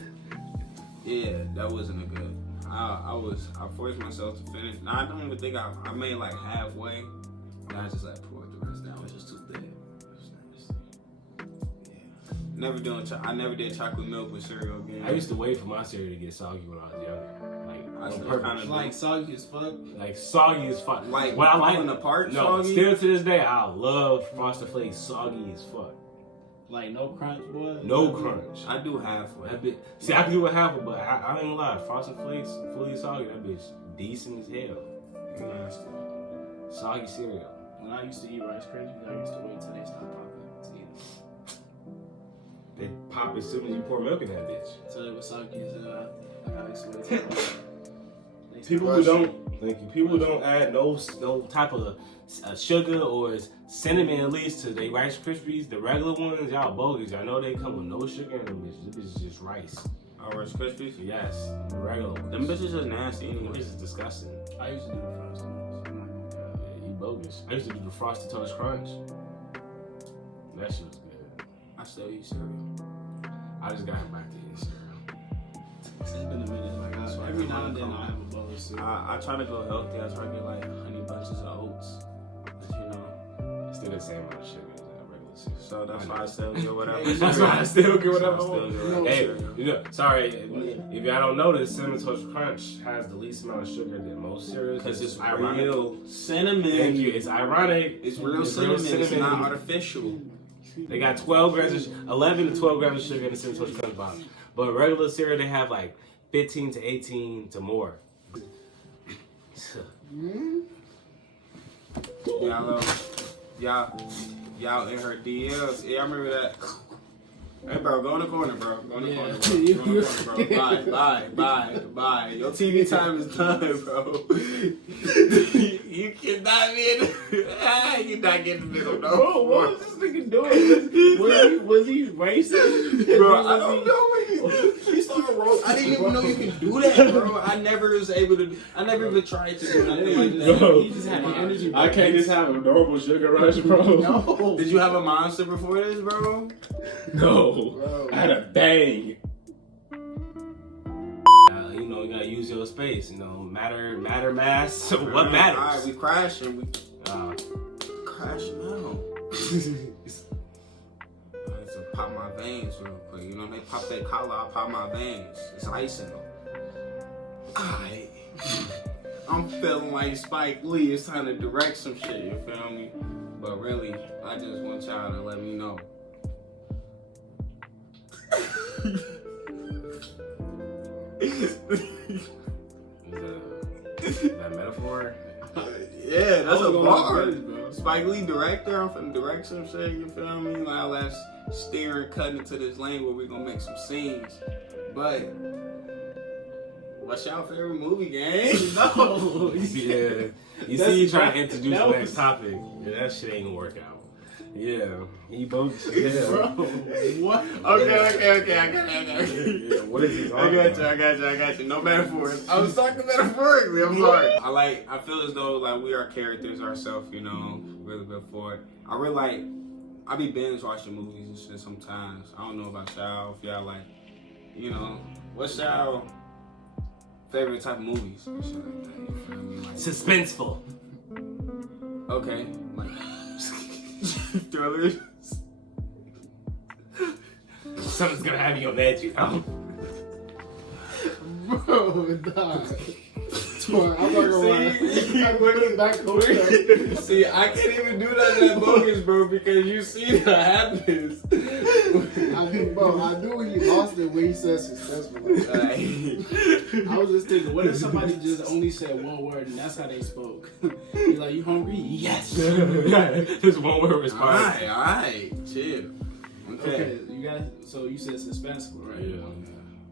Yeah, that wasn't a good. I forced myself to finish. Now I don't even think I made like halfway. And I just like poured the rest down. It was just too thick. It was nasty. Yeah. I never did chocolate milk with cereal again. I used to wait for my cereal to get soggy when I was younger. Like, I on still purpose. kind of like soggy as fuck. Like soggy as fuck. like what I like falling apart. No, soggy? still to this day, I love Frosted Flakes soggy as fuck. Like no crunch, boy. No crunch. I do halfway. That bitch. See, I can do it half, but I ain't gonna lie. Frosted Flakes fully soggy. That bitch decent as hell. Nasty. Soggy cereal. When I used to eat Rice Krispies, I used to wait till they stopped popping to eat them. They pop as soon as you pour milk in that bitch. So it was soggy as hell. I used to wait till they People who don't, thank you. People who don't add no type of sugar or cinnamon at least to their Rice Krispies, the regular ones, y'all bogus. Y'all know they come with no sugar in them bitches. This bitch is just rice. Oh, Rice Krispies? Yes, the regular ones. Them bitches just nasty anyway. This is disgusting. I used to do the frosted ones. Yeah, you bogus. I used to do the Frosted Toast Crunch. That shit was good. I still eat cereal. I just got back to eating cereal. It's been a minute. Like every now and then I have a bowl of cereal. I try to go healthy. I try to get like honey bunches of oats. But, you know. Still the same amount of sugar as that regular cereal. So that's why I still get whatever. That's why I still get whatever. So I still get whatever Hey, cereal. you know, sorry, if y'all don't know this, Cinnamon Toast Crunch has the least amount of sugar than most cereals. Because it's ironic. real cinnamon. Thank you. It's ironic. It's real cinnamon. It's not artificial. They got 12 grams, 11 to 12 grams of sugar in the Cinnamon Toast Crunch box. But regular cereal, they have like 15 to 18 to more. Y'all in her DMs. Yeah, I remember that. Hey, bro, go in the corner, bro. Go in the Yeah. corner, bro. Go in the corner, bro. Bye. Your TV time is done, bro. You cannot be in you not getting in the middle, no. Bro, what was this nigga doing? Was he racist? Bro, I don't know what he started rolling. I didn't even know you could do that, bro. I never even tried to do nothing like that. Bro, He just had the energy. I can't just have a normal sugar rush, bro. No. Did you have a monster before this, bro? No. Bro. I had a bang. You know, you gotta use your space. You know, matter, mass. What matters? All right, we crashing. We crashing now. To pop my veins real quick. You know, they pop that collar, I pop my veins. It's icing though. Alright. I'm feeling like Spike Lee. It's time to direct some shit, you feel me? But really, I just want y'all to let me know. Is that metaphor? Yeah, that's a bar. Bro. Spike Lee director, I'm finna direct some shit, you feel me? Like, let's steer and cut into this lane where we gonna make some scenes. But, what's y'all favorite movie, gang? No. Yeah. You That's see, you trying to that introduce the was- next topic. Yeah, that shit ain't gonna work out. Yeah. He both. Yeah. Bro, what? Okay, I got it. Yeah, what is he I talking got about? you. No metaphors. I was talking metaphorically. I'm sorry. I feel as though like we are characters ourselves. You know, really before it. I really like. I be binge watching movies and shit sometimes. I don't know about y'all. If y'all like, you know, what's y'all favorite type of movies? And shit like that, you feel me? Like, Suspenseful. okay, like thrillers. Something's gonna have you on edge, you know? Bro, dog. I'm not gonna lie. See? I put it back over. See, I can't even do that bogus, bro, because you see that happens. I knew when he lost it when he said successful. I was just thinking, what if somebody just only said one word and that's how they spoke? He's like, you hungry? Yes. Just one word response. Alright, chill. Okay, you guys. So you said suspenseful, right? Yeah.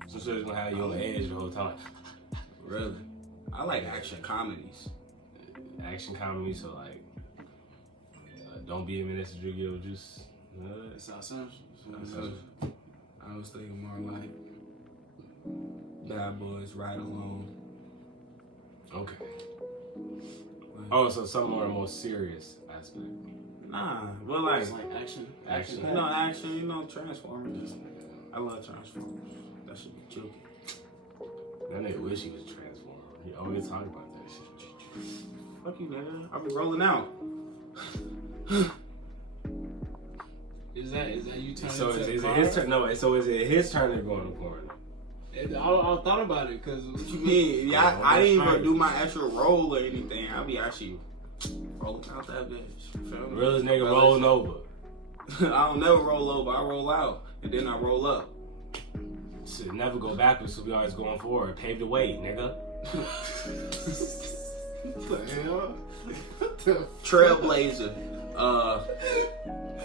Some shit's gonna have you on the edge the whole time. Really? I like action comedies. Action comedy, so like, Don't Be a Menace to Yu-Gi-Oh! Just. It's our son. I was thinking more like Bad Boys, Ride Alone. Okay. Oh, so some more serious aspect. Nah, well, like, It's like action. Action. you know, action, you know, Transformers. I love Transformers. That should be joking. That nigga wish he was transformed. He always talk about that shit. Fuck you, nigga. I'll be rolling out. Is that you turning So into is a it car? his turn? No, so is it his turn to go in the corner? I thought about it because What you mean? Yeah, I didn't even do my actual roll or anything. I'll be actually rolling out that bitch. You feel me? Realest nigga rolling over. I don't never roll over. I roll out and then I roll up. Should never go backwards, so we always going forward. Pave the way, nigga. what the hell? What the Trailblazer.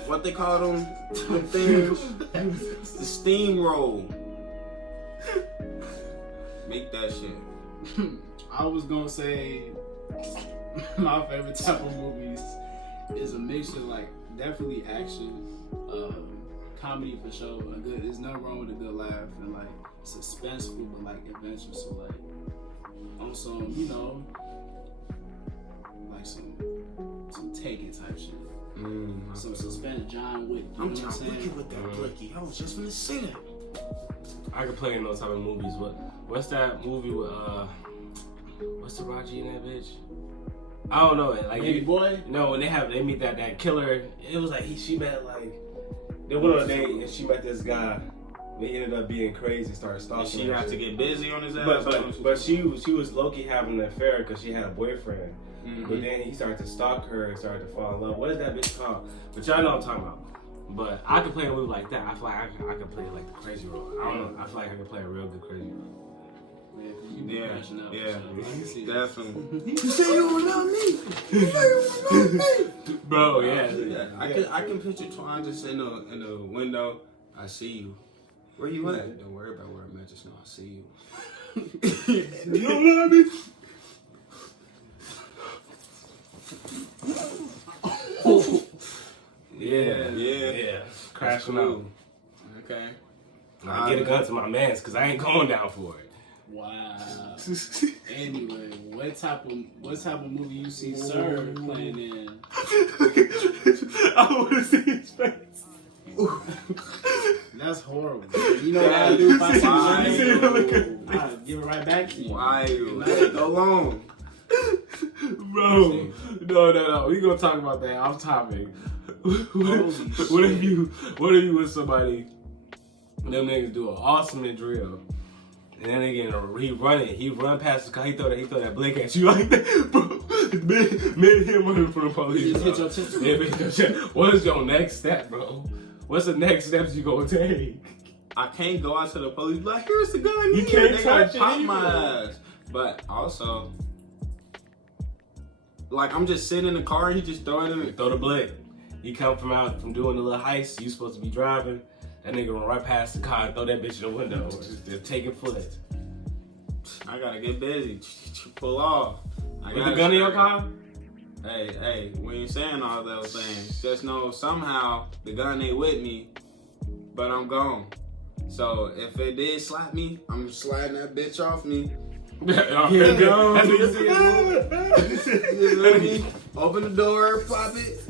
What they call them? Them things? The steamroll. Make that shit. I was gonna say my favorite type of movies is a mixture, like definitely action, comedy for sure. There's nothing wrong with a good laugh and like suspenseful, but like adventure. So like on some, you know, like some Taken type shit. Some suspense, John Wick. You I'm know John what I'm Wick saying? with that blicky. I was just gonna say that. I could play in those type of movies. What's that movie with what's the Raji in that bitch? I don't know. Like Baby Boy. No, when they meet that killer. It was like she met like they went on a date and she met this guy. They ended up being crazy, started stalking. Did she her have and to shit. get busy on his ass? But she was low-key having an affair because she had a boyfriend. Mhm. But then he started to stalk her and started to fall in love. What is that bitch called? But y'all know what I'm talking about. But I could play a movie like that. I feel like I could play like the crazy role. I don't know. I feel like I could play a real good crazy role. Yeah, crashing out. Yeah, for sure. I can see that. definitely. You say you don't know me. You say you don't know me. Bro, yeah. I can picture Twan just in the window I see you. Where you at? Don't worry about where I'm at. Just know I see you. You don't love me? Yeah. Crashing out. Okay. I get a gun to my mans because I ain't going down for it. Wow. Anyway, what type of movie you see Sir playing in? I want to see his face. That's horrible. You know what I do if I see I'll give it right back to you. Why? Go long. Bro, no. We gonna talk about that off topic. What if you with somebody, them niggas do an awesome drill, and then they he run past the car, he throw that blink at you like that, bro. Made him running from the police. You just hit your chest. Yeah, hit your chest. What is your next step, bro? What's the next steps you gonna take? I can't go out to the police like, here's the gun. You can't they touch gonna pop it my either. ass. But also, like, I'm just sitting in the car and he just throwing it. Throw the blink. He come from doing the little heist. You supposed to be driving. That nigga run right past the car and throw that bitch in the window. Just taking footage. I gotta get busy. Pull off. With the gun in your car? Hey, we ain't saying all those things. Just know somehow the gun ain't with me, but I'm gone. So if it did slap me, I'm sliding that bitch off me. Here go. You know what I mean? Open the door, pop it,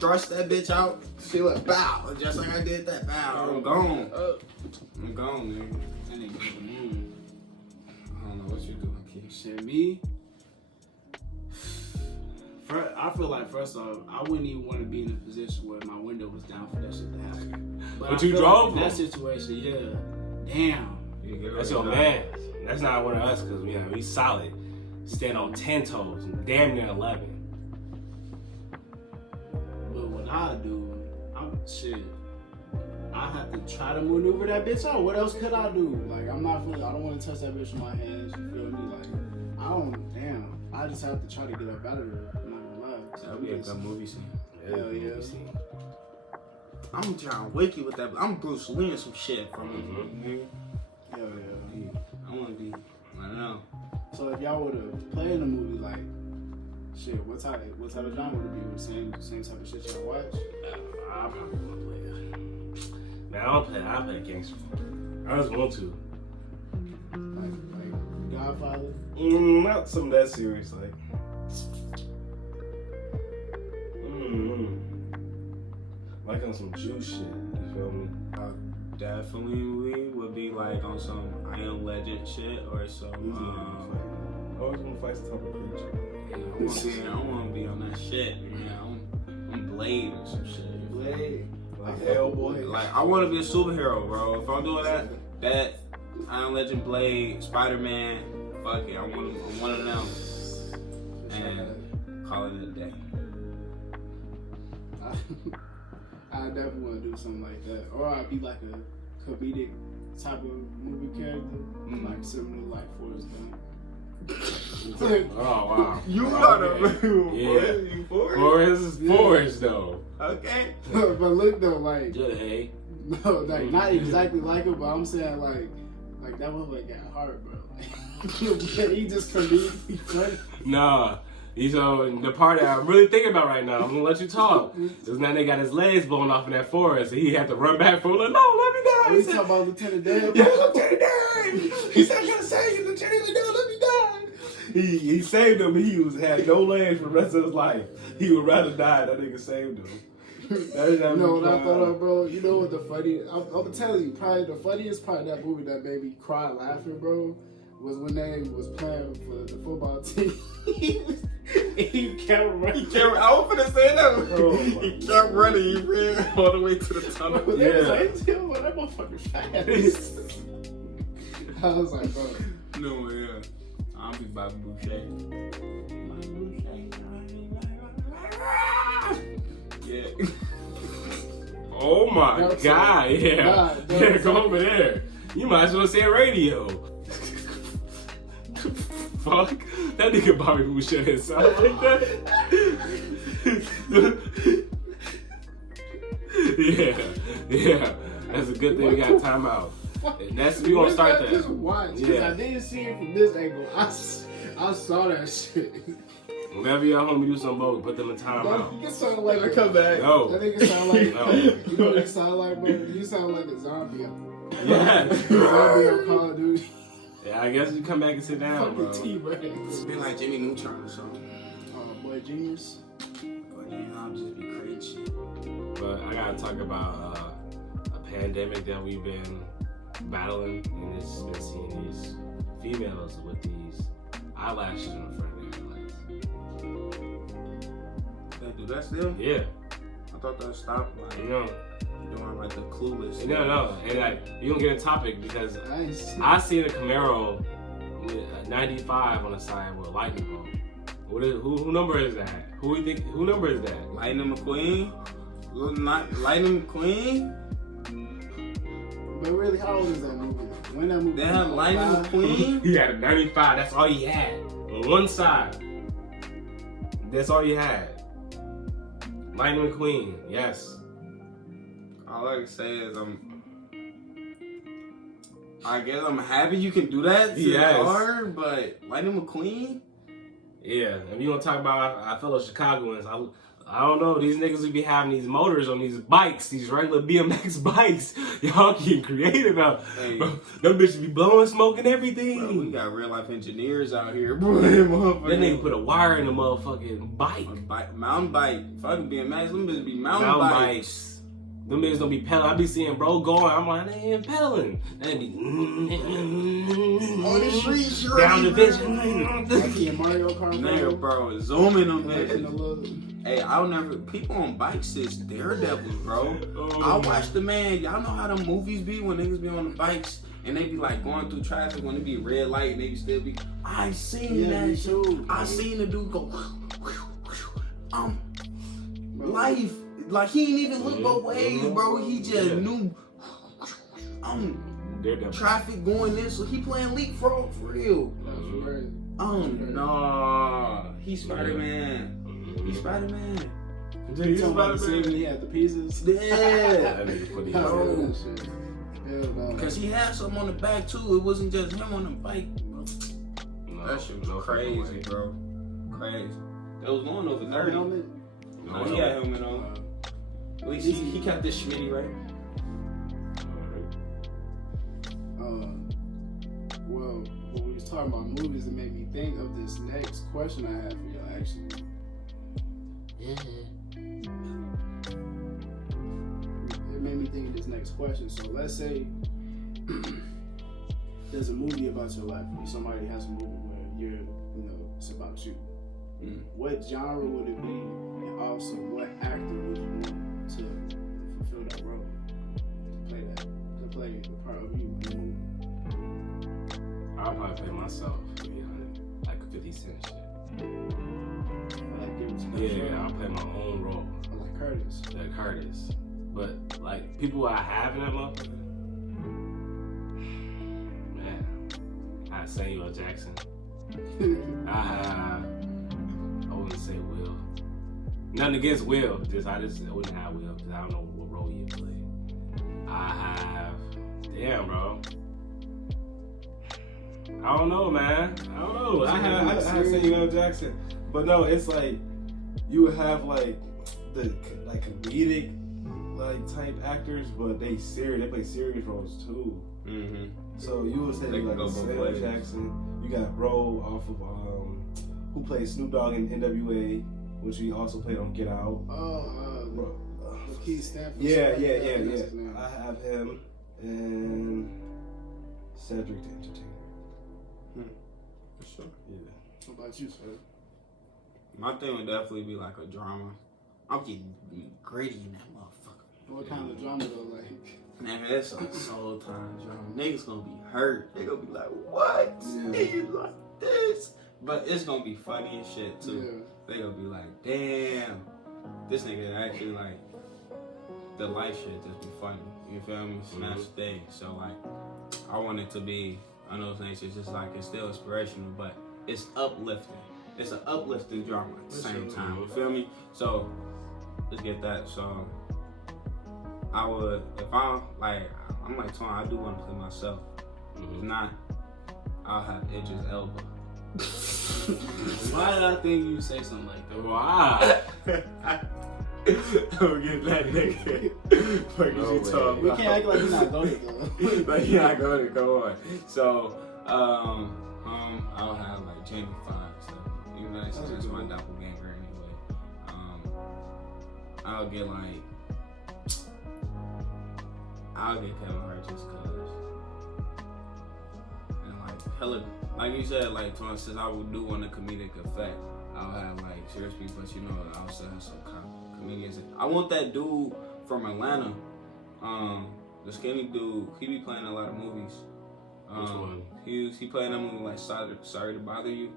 thrust that bitch out. She went bow, just like I did that bow. I'm gone. I'm gone, nigga. That nigga, I don't know what you doing, kid. Shit, me. I feel like, first off, I wouldn't even want to be in a position where my window was down for that shit to happen. But I you feel drove like in that situation, yeah. Damn. That's your man. That's not one of us because we solid. Stand on 10 toes, damn near 11. But what I do, I have to try to maneuver that bitch out. What else could I do? Like, I don't want to touch that bitch with my hands. You feel me? Like, I just have to try to get up out of there. I'm not gonna lie. That would be a good movie scene. Hell yeah. I'm John Wicky with that. I'm Bruce Lee and some shit from me. Hell yeah. I want to be. I don't know. So if y'all were to play in a movie, like, shit, what type of genre would it be? Same type of shit y'all watch? I probably want to play that. Man, I play gangster. I just want to. Like Godfather? Not some that serious, like. Like on some juice shit, you feel me? Definitely would be like on some I Am Legend shit or some. I always want to fight some type of creature. I want to be on that shit. Yeah, I'm Blade or some shit. Blade. Like Hellboy. Like, I want to be a superhero, bro. If I'm doing that I Am Legend, Blade, Spider-Man, fuck it. I'm one of them. And call it a day. I definitely want to do something like that. Or I'd be like a comedic type of movie character. Like similar to like Forrest Gump. Oh wow. You gotta yeah. Forrest is Forrest though. Okay. But look though, like Jay. no, like not exactly like it, but I'm saying like that one like got heart, bro. He just comedic. Funny. Nah. So the part that I'm really thinking about right now, I'm gonna let you talk. Is now they got his legs blown off in that forest, and he had to run back for like, no, let me die. Are you talking about Lieutenant Dan? Yeah, Lieutenant Dan. He said, I'm gonna save you, Lieutenant Dan, let me die. He saved him. He had no legs for the rest of his life. He would rather die. That nigga saved him. You know what I thought of, bro? You know what the funny? I'm gonna tell you, probably the funniest part of that movie that made me cry laughing, bro, was when they was playing for the football team. He kept running. I was gonna say that. Oh, He kept running. He ran all the way to the tunnel. They was like, that motherfucker's fast. I was like, bro. No, yeah. I'll be Bobby Boucher. Yeah. Oh my God, yeah. Yeah, go over there. You might as well say radio. Fuck. That nigga Bobby Boucher didn't sound like that. Yeah. That's a good thing we got time out. We gonna start that. Just watch. Yeah. I didn't see it from this angle. I saw that shit. Whenever y'all homie do something bold, put them in time Bro, out. you sound like a comeback. No. That nigga sound like No. you know what you sound like, bro? You sound like a zombie. Yeah. Zombie on Call of Duty. Yeah, I guess you come back and sit down, bro. Fucking T-Rex. Be like Jimmy Neutron or something. Boy genius. But yeah, I'll just be creating shit. But I gotta talk about a pandemic that we've been battling, and it's been seeing these females with these eyelashes in front of their eyelids. They do that still? Yeah, I thought that stopped like you know, doing like the clueless. no, and like you gonna get a topic because Nice. I seen a Camaro with a 95 on the side with a lightning bolt. Who number is that? Who number is that? Lightning McQueen? Not Lightning McQueen? But really, how old is that movie? When that movie? They had Lightning McQueen? He had a 95. That's all he had on one side. That's all he had. Lightning McQueen, yes. All I can say is I guess I'm happy you can do that to Yes. the car, but Lightning McQueen? Yeah, if you want to talk about our fellow Chicagoans, I don't know, these niggas who be having these motors on these bikes, these regular BMX bikes, y'all getting creative out. Hey. Bro, them bitches be blowing smoke and Bro, we everything. got real life engineers out here, bro. That That nigga put a wire in the motherfucking bike. Mountain bike. Fucking BMX, them bitches be mountain Mountain bikes. bikes. Them niggas don't be pedaling. I be seeing bro going. I'm like, they ain't pedaling. They be On the street, down the vision. Like in Mario Kart. Nigga, bro, zooming them Like in the bitches. little. Hey, I'll never. People on bikes is daredevils, bro. I watch the man. Y'all know how them movies be when niggas be on the bikes and they be like going through traffic when it be red light and they be still be. I seen Yeah, that me shit. too. I seen the dude go. Bro. Life. Like he ain't even look both ways, bro. He just Yeah. knew. Daredevil. Traffic going this, so he playing leapfrog for real. That's crazy. No, he's Spider-Man. He's Spider-Man. You talking about the scene when he had the pieces? Yeah. That nigga put his Oh, Bro. that shit. Hell no. Cause he had something on the back too. It wasn't just him on the bike. Bro. That shit was crazy, bro. Crazy. That was going over No 30. helmet? No, he had helmet on. At least he kept this schmitty right. Well, when we was talking about movies, it made me think of this next question I have for y'all, actually. It made me think of this next question. So let's say there's a movie about your life, or somebody has a movie where it's about you. What genre would it be, and also what actor would you want to fulfill that role, to play the part of you in the movie? I'll probably play myself, to be honest. Like a 50 Cent shit. Like give it to Yeah, I'll play my own role. Like Curtis. Like Curtis. But like people I have in that motherfucker, man, I have Samuel Jackson. I wouldn't say Will. Nothing against Will. I wouldn't have Will because I don't know what role he played. I have, damn, bro. I don't know, man. I don't know. I have Samuel Jackson, but no, it's like you would have like the like comedic like type actors, but they play serious roles too. Mm-hmm. So you would say They like can go both Samuel ways. Jackson. You got Bro off of who played Snoop Dogg in NWA, which he also played on Get Out. Bro, Keith Stanford. yeah. That's his name. I have him and Cedric the Entertainer. For sure. Yeah. What about you, sir? My thing would definitely be like a drama. I'm getting gritty in that motherfucker. What kind of drama though? Like, Man, that's a soul time drama. Niggas gonna be hurt. They gonna be like, what? Yeah. You like this? But it's gonna be funny and shit too. yeah. They gonna be like, damn, this nigga actually like the life shit just be funny. You feel me? And that's the thing. So like, I want it to be, I know things it's just like it's still inspirational, but it's uplifting. It's an uplifting drama at the same time. You feel me? So let's get that. So I would, if I'm like, I'm like, Twan, I do want to play myself. If not, I'll have Edge's elbow. Why did I think you say something like that? Wow. Don't get that nigga. Fuck No you way. talking We about? can't act like you're not going to Like you're not going to go on. So, I'll have like Jamie Foxx. So, even though that's my doppelganger anyway. I'll get Kevin Hart just cause. And like hella, like you said, like Twan, since I would do want a comedic effect, I'll have like serious people, but you know, I'll still have some comedians. I want that dude from Atlanta, the skinny dude. He be playing a lot of movies. Which one? He played in that movie like Sorry to Bother You.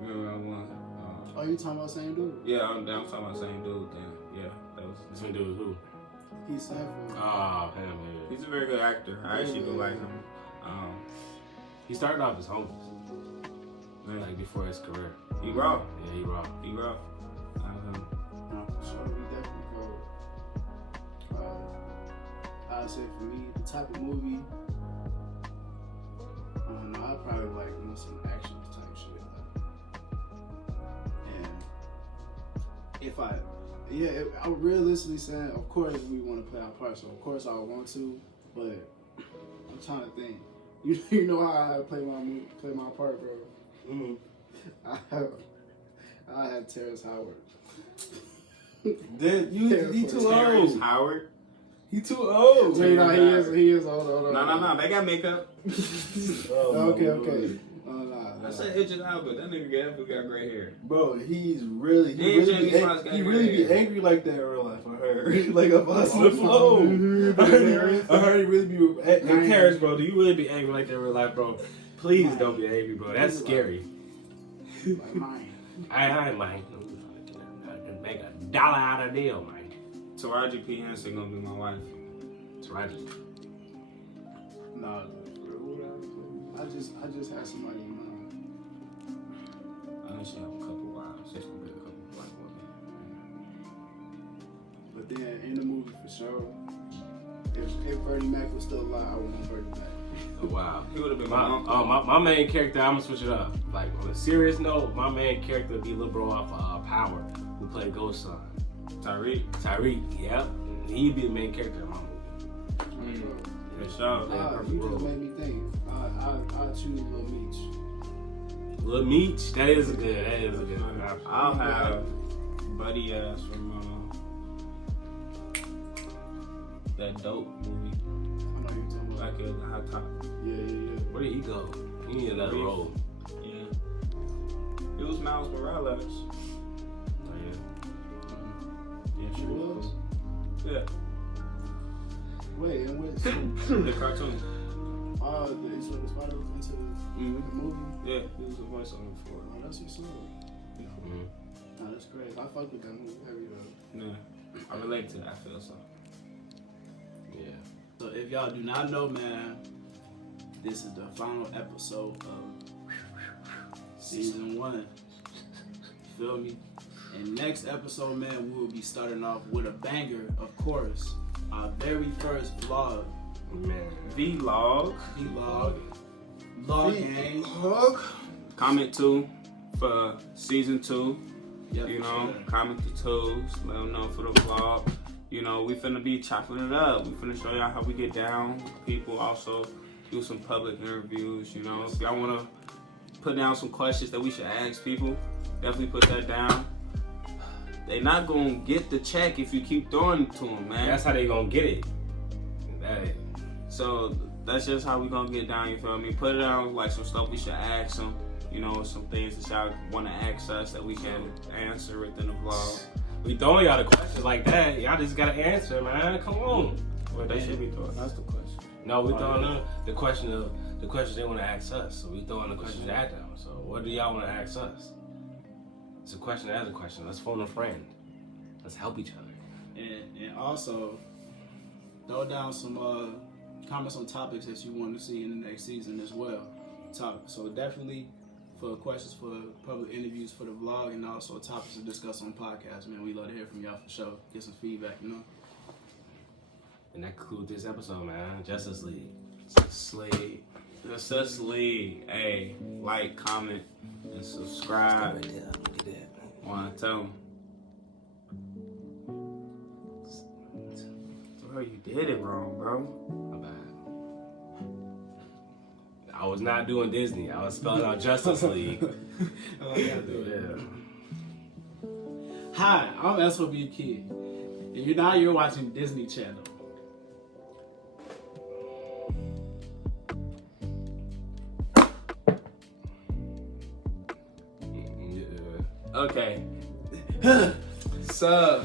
Remember that one? Oh, you talking about the same dude? Yeah, I'm talking about the same dude. Then yeah, that was. Same dude with who? He's Sanford. Oh, him, yeah. He's a very good actor. I actually do like him. He started off as homeless. Like before his career. He raw. Yeah, he raw. He raw. No, for sure. We definitely go. I'd say for me, the type of movie, I don't know, I'd probably like some action type shit. And if I realistically saying, of course we want to play our part, so of course I would want to, but I'm trying to think. You know how I play my part, bro. Mm-hmm. I have Terrence Howard. Dude, he too Terrence old. Howard. He too old. He is old. No. They got makeup. Okay. Nah. I said Idris Elba. That nigga definitely got gray hair. Bro, he's really And Jamie Foxx got he gray really be hair. angry like that in real life. I heard like a bust the flow. I heard he really be. Hey, Terrence, bro, do you really be angry like that in real life, bro? Please don't be angry, bro. That's scary. Like mine. I ain't mind. Make $1 out of deal, man. Taraji P. Henson gonna be my wife. Taraji. Nah, I just had somebody in mind. I know she have a couple wives. She's gonna be a couple black women. But then in the movie for sure, if Bernie Mac was still alive, I would want Bernie Mac. Oh, wow. He would have been my uncle. My main character, I'm gonna switch it up. Like, on a serious note, my main character would be Lil Bro off Power, who played Ghost Son. Tyreek, yep. He'd be the main character in my movie. For sure. You just made me think. I'll choose Lil Meech. Lil Meech, that is a good option. I'll have Buddy Ass from that dope movie. I know you're talking about. Like a Hot Top. Yeah. Where did he go? He need another Reef. role. Yeah. It was Miles Morales. Oh, yeah. Yeah, He was? Yeah. Wait, and what? The cartoon. The Into the Spider into the movie? Yeah, he was a voice on it before. Oh, that's what's up. Mm-hmm. Nah, that's crazy. I fuck with that movie heavy though. Yeah. I relate to that, I feel so. Yeah. So if y'all do not know, man, this is the final episode of season 1. Feel me? And next episode, man, we will be starting off with a banger, of course. Our very first vlog. Man. Vlog. Vlog gang. Comment 2 for season 2. Yeah, You for know, sure. comment the 2s. Let them know for the vlog. You know, we finna be chopping it up. We finna show y'all how we get down. People also do some public interviews. You know, if y'all wanna put down some questions that we should ask people, definitely put that down. They not gonna get the check if you keep throwing it to them, man. That's how they gonna get it. That is. So that's just how we gonna get down, you feel me? Put it down like some stuff we should ask them, you know, some things that y'all wanna ask us that we can answer within the vlog. We throwing y'all the questions like that. Y'all just gotta answer, man. Come on. Well, they should be throwing us the question. No, we throwing them the questions they wanna ask us. So we throwing the questions at them. So what do y'all wanna ask us? It's a question as a question. Let's phone a friend. Let's help each other. And also, throw down some comments on topics that you want to see in the next season as well. So definitely for questions for public interviews for the vlog and also topics to discuss on podcasts, man. We love to hear from y'all for sure. Get some feedback, you know. And that concludes this episode, man. Justice League. League. Justice League. Hey, like, comment, and subscribe. Right there. Look at that. Wanna tell them. Bro, you did it wrong, bro. My bad. I was not doing Disney. I was spelling out Justice League. Oh, I gotta do it. Yeah. Hi, I'm SOB Kid, and you're watching Disney Channel. Yeah. Okay. So,